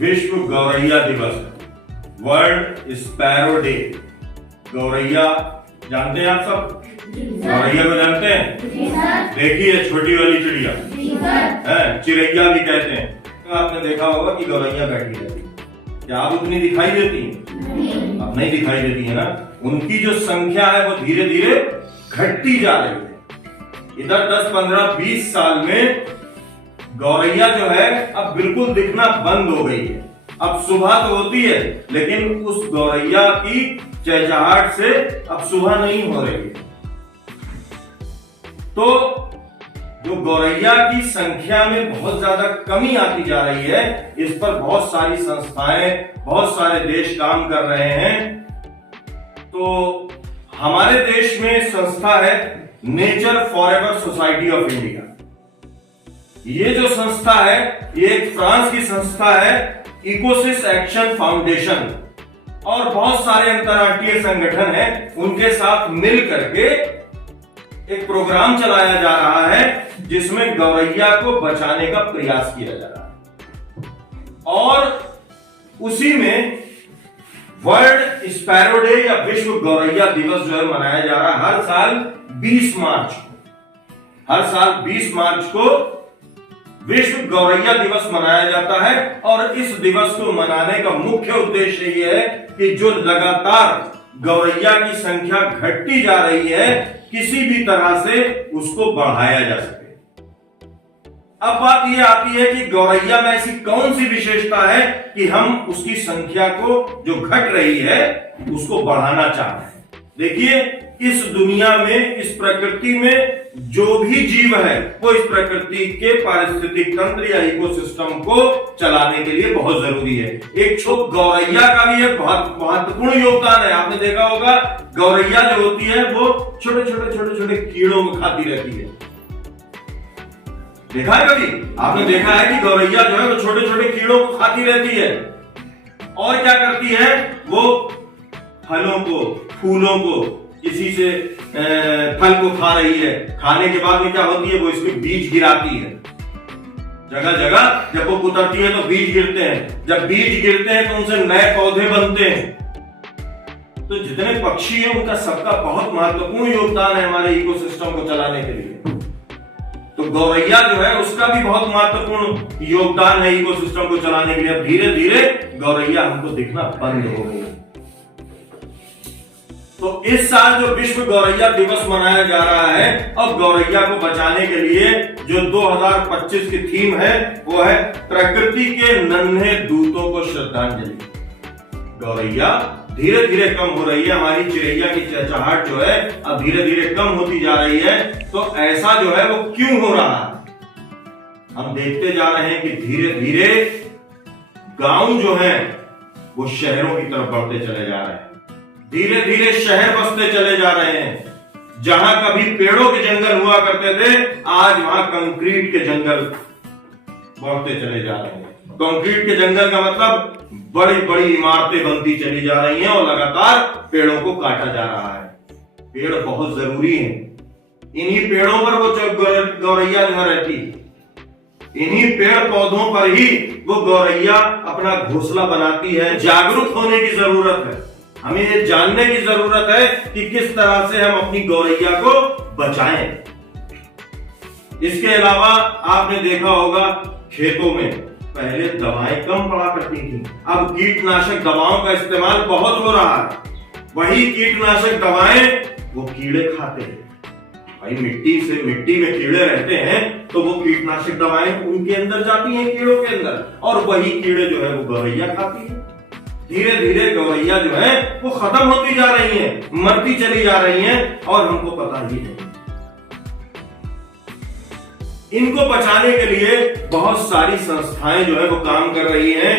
विश्व गौरैया दिवस है, वर्ल्ड स्पैरो डे। गौरैया जानते हैं आप सब? गौरैया को जानते हैं? देखिए छोटी वाली चिड़िया है, चिड़ैया भी कहते हैं। तो आपने देखा होगा कि गौरैया बैठी रहती है। क्या आप उतनी दिखाई देती हैं? अब नहीं दिखाई देती है ना। उनकी जो संख्या है वो धीरे धीरे घटती जा रही है। इधर 10, 15, 20 साल में गौरैया जो है अब बिल्कुल दिखना बंद हो गई है। अब सुबह तो होती है लेकिन उस गौरैया की चहचहाहट से अब सुबह नहीं हो रही है। तो जो गौरैया की संख्या में बहुत ज्यादा कमी आती जा रही है, इस पर बहुत सारी संस्थाएं, बहुत सारे देश काम कर रहे हैं। तो हमारे देश में संस्था है nature forever society of India. ये जो संस्था है ये एक फ्रांस की संस्था है, इकोसिस एक्शन फाउंडेशन, और बहुत सारे अंतर्राष्ट्रीय संगठन हैं, उनके साथ मिल करके एक प्रोग्राम चलाया जा रहा है जिसमें गौरैया को बचाने का प्रयास किया जा रहा है। और उसी में वर्ल्ड स्पैरो डे या विश्व गौरैया दिवस जो है मनाया जा रहा है हर साल 20 मार्च को। हर साल 20 मार्च को विश्व गौरैया दिवस मनाया जाता है। और इस दिवस को मनाने का मुख्य उद्देश्य यह है कि जो लगातार गौरैया की संख्या घटती जा रही है, किसी भी तरह से उसको बढ़ाया जा सके। अब बात यह आती है कि गौरैया में ऐसी कौन सी विशेषता है कि हम उसकी संख्या को जो घट रही है उसको बढ़ाना चाहते हैं। देखिए, इस दुनिया में, इस प्रकृति में जो भी जीव है वो इस प्रकृति के पारिस्थितिक तंत्र या इकोसिस्टम को चलाने के लिए बहुत जरूरी है। एक गौरैया का भी एक बहुत महत्वपूर्ण योगदान है। आपने देखा होगा गौरैया जो होती है वो छोटे छोटे कीड़ों में खाती रहती है। देखा है कभी? आपने देखा है कि गौरैया जो है वो छोटे छोटे कीड़ों को खाती रहती है। और क्या करती है? वो फलों को, फूलों को, किसी से फल को खा रही है। खाने के बाद में क्या होती है? वो इसमें बीज गिराती है। जगह जगह जब वो कुतरती है तो बीज गिरते हैं। जब बीज गिरते हैं तो उनसे नए पौधे बनते हैं। तो जितने पक्षी हैं उनका सबका बहुत महत्वपूर्ण योगदान है हमारे इकोसिस्टम को चलाने के लिए। तो गौरैया जो है उसका भी बहुत महत्वपूर्ण योगदान है इकोसिस्टम को चलाने के लिए। अब धीरे धीरे गौरैया हमको दिखना बंद हो गई। तो इस साल जो विश्व गौरैया दिवस मनाया जा रहा है, अब गौरैया को बचाने के लिए जो 2025 की थीम है वो है प्रकृति के नन्हे दूतों को श्रद्धांजलि। गौरैया धीरे धीरे कम हो रही है, हमारी चिड़ैया की चहचहाहट जो है अब धीरे धीरे कम होती जा रही है। तो ऐसा जो है वो क्यों हो रहा है? हम देखते जा रहे हैं कि धीरे धीरे गांव जो है वो शहरों की तरफ बढ़ते चले जा रहे हैं। धीरे धीरे शहर बसते चले जा रहे हैं। जहां कभी पेड़ों के जंगल हुआ करते थे, आज वहां कंक्रीट के जंगल बढ़ते चले जा रहे हैं। कंक्रीट के जंगल का मतलब बड़ी बड़ी इमारतें बनती चली जा रही हैं और लगातार पेड़ों को काटा जा रहा है। पेड़ बहुत जरूरी हैं। इन्हीं पेड़ों पर वो गौरैया जो रहती है। इन्हीं पेड़ पौधों पर ही वो गौरैया अपना घोंसला बनाती है। जागरूक होने की जरूरत है। हमें ये जानने की जरूरत है कि किस तरह से हम अपनी गौरैया को बचाएं। इसके अलावा आपने देखा होगा खेतों में पहले दवाएं कम पड़ा करती थी, अब कीटनाशक दवाओं का इस्तेमाल बहुत हो रहा है। वही कीटनाशक दवाएं वो कीड़े खाते हैं। भाई मिट्टी में कीड़े रहते हैं तो वो कीटनाशक दवाएं उनके अंदर जाती हैं, कीड़ों के अंदर, और वही कीड़े जो है वो गौरैया खाती है। धीरे धीरे गौरैया जो है वो खत्म होती जा रही हैं, मरती चली जा रही हैं और हमको पता ही नहीं। इनको बचाने के लिए बहुत सारी संस्थाएं जो है वो काम कर रही हैं।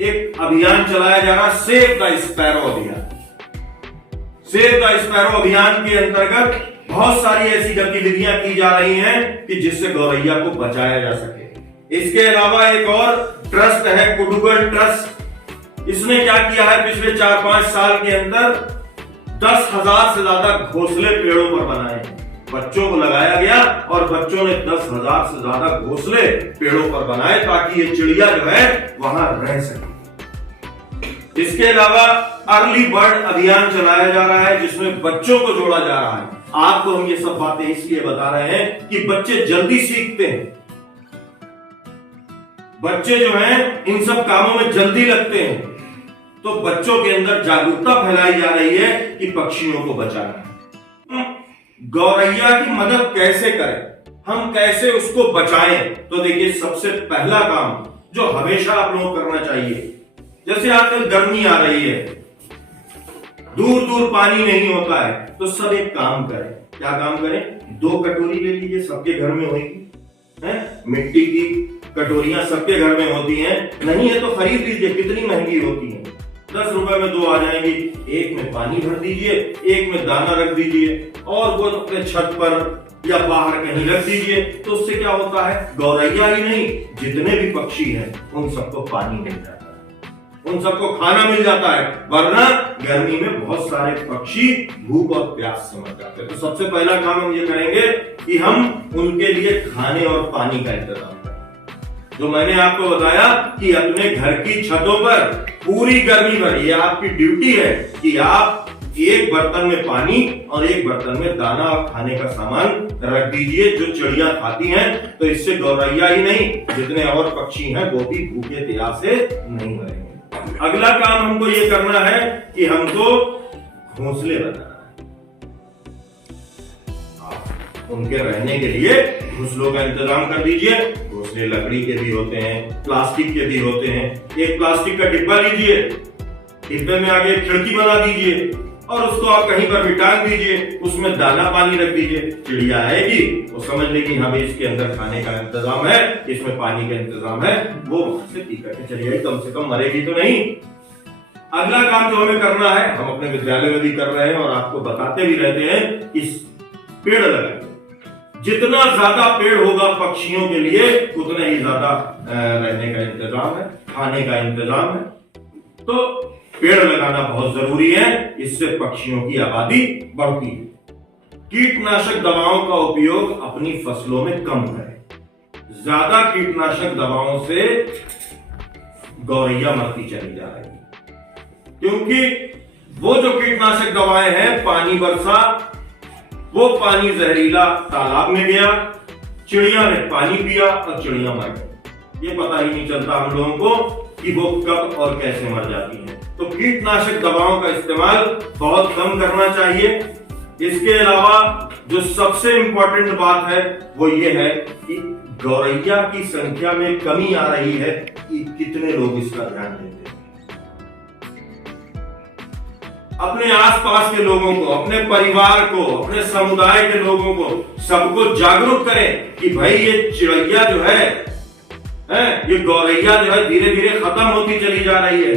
एक अभियान चलाया जा रहा है, सेव द स्पैरो अभियान। सेव द स्पैरो अभियान के अंतर्गत बहुत सारी ऐसी गतिविधियां की जा रही हैं कि जिससे गौरैया को बचाया जा सके। इसके अलावा एक और ट्रस्ट है, कुडुगल ट्रस्ट। इसने क्या किया है? पिछले 4-5 साल के अंदर 10,000 से ज्यादा घोंसले पेड़ों पर बनाए हैं। बच्चों को लगाया गया और बच्चों ने 10,000 से ज्यादा घोंसले पेड़ों पर बनाए ताकि ये चिड़िया जो है वहां रह सके। इसके अलावा अर्ली बर्ड अभियान चलाया जा रहा है जिसमें बच्चों को जोड़ा जा रहा है। आपको हम ये सब बातें इसलिए बता रहे हैं कि बच्चे जल्दी सीखते हैं, बच्चे जो हैं इन सब कामों में जल्दी लगते हैं। तो बच्चों के अंदर जागरूकता फैलाई जा रही है कि पक्षियों को बचाना है। गौरैया की मदद कैसे करें, हम कैसे उसको बचाएं? तो देखिए, सबसे पहला काम जो हमेशा आप लोगों को करना चाहिए, जैसे आजकल गर्मी आ रही है, दूर दूर पानी नहीं होता है, तो सब एक काम करें। क्या काम करें? 2 कटोरी ले लीजिए, सबके घर में होगी, है? मिट्टी की कटोरियां सबके घर में होती हैं, नहीं है तो खरीद लीजिए, कितनी महंगी होती हैं, 10 रुपए में 2 आ जाएंगी। एक में पानी भर दीजिए, एक में दाना रख दीजिए और वो अपने छत पर या बाहर कहीं रख दीजिए। तो उससे क्या होता है, गौरैया ही नहीं जितने भी पक्षी हैं उन सबको पानी मिल जाता है, उन सबको खाना मिल जाता है, वरना गर्मी में बहुत सारे पक्षी भूख और प्यास से मर जाते हैं। तो सबसे पहला काम हम ये करेंगे कि हम उनके लिए खाने और पानी का इंतजाम करें। जो मैंने आपको बताया कि अपने घर की छतों पर पूरी गर्मी भर ये आपकी ड्यूटी है कि आप एक बर्तन में पानी और एक बर्तन में दाना और खाने का सामान रख दीजिए जो चिड़िया खाती हैं। तो इससे गौरैया ही नहीं जितने और पक्षी हैं वो भी भूखे प्यास से नहीं मरेंगे। अगला काम हमको ये करना है कि हमको घोंसले बनाना है। उनके रहने के लिए घोंसलों का इंतजाम कर दीजिए। घोंसले लकड़ी के भी होते हैं, प्लास्टिक के भी होते हैं। एक प्लास्टिक का डिब्बा लीजिए, डिब्बे में आगे खिड़की बना दीजिए और उसको आप कहीं पर भी टांग दीजिए, उसमें दाना पानी रख दीजिए। चिड़िया आएगी वो समझ लेगी हाँ भाई इसके अंदर खाने का इंतजाम है, इसमें पानी का इंतजाम है, वो वहां से पी करके चली जाएगी, कम से कम मरेगी तो नहीं। अगला काम जो हमें करना है, हम अपने विद्यालय में भी कर रहे हैं और आपको बताते भी रहते हैं, इस पेड़ लगाएं। जितना ज्यादा पेड़ होगा पक्षियों के लिए उतना ही ज्यादा रहने का इंतजाम है, खाने का इंतजाम है। तो पेड़ लगाना बहुत जरूरी है, इससे पक्षियों की आबादी बढ़ती है। कीटनाशक दवाओं का उपयोग अपनी फसलों में कम करें। ज्यादा कीटनाशक दवाओं से गौरैया मरती चली जा रही है, क्योंकि वो जो कीटनाशक दवाएं हैं, पानी बरसा, वो पानी जहरीला तालाब में गया, चिड़िया ने पानी पिया और चिड़िया मर गई। ये पता ही नहीं चलता हम लोगों को कि वो कब और कैसे मर जाती हैं। तो कीटनाशक दवाओं का इस्तेमाल बहुत कम करना चाहिए। इसके अलावा जो सबसे इंपॉर्टेंट बात है वो ये है कि गौरैया की संख्या में कमी आ रही है कि कितने लोग इसका ध्यान देते हैं। अपने आसपास के लोगों को, अपने परिवार को, अपने समुदाय के लोगों को, सबको जागरूक करें कि भाई ये चिड़िया जो है, ये गौरैया जो है धीरे धीरे खत्म होती चली जा रही है,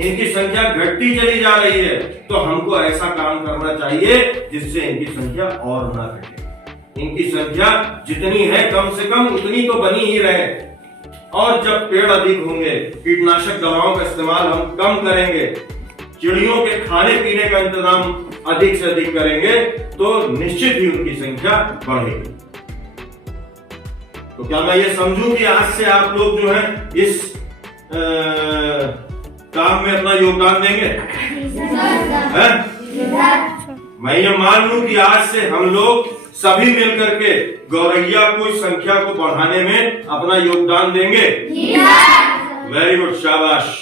इनकी संख्या घटती चली जा रही है। तो हमको ऐसा काम करना चाहिए जिससे इनकी संख्या और ना घटे। इनकी संख्या जितनी है कम से कम उतनी तो बनी ही रहे। और जब पेड़ अधिक होंगे, कीटनाशक दवाओं का इस्तेमाल हम कम करेंगे, चिड़ियों के खाने पीने का इंतजाम अधिक से अधिक करेंगे, तो निश्चित ही उनकी संख्या बढ़ेगी। तो क्या मैं ये समझूं कि आज से आप लोग जो है इस काम में अपना योगदान देंगे? मैं ये मान लूं कि आज से हम लोग सभी मिलकर के गौरैया की संख्या को बढ़ाने में अपना योगदान देंगे। वेरी गुड, शाबाश।